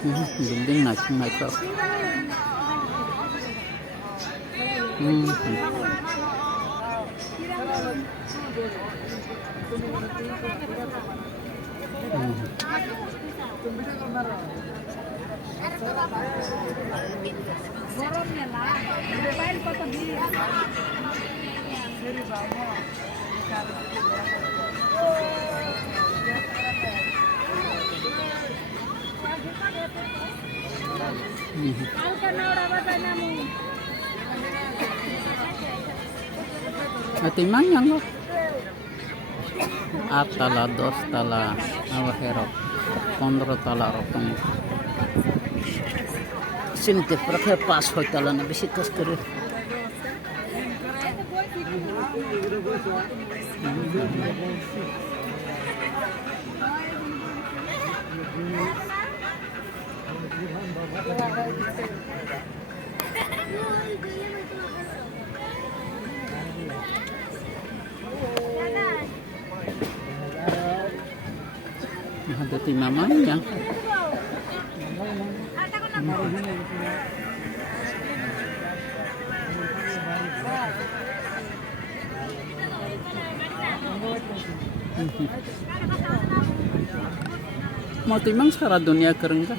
Building na Microsoft. Ati manyang lo. Atala, dos tala, awaherok, 15 tala rotong. Sinti prakhe pass hoy tala na besi kos करे. Ada ti mamanya. Mau timang sekarang dunia kering kan?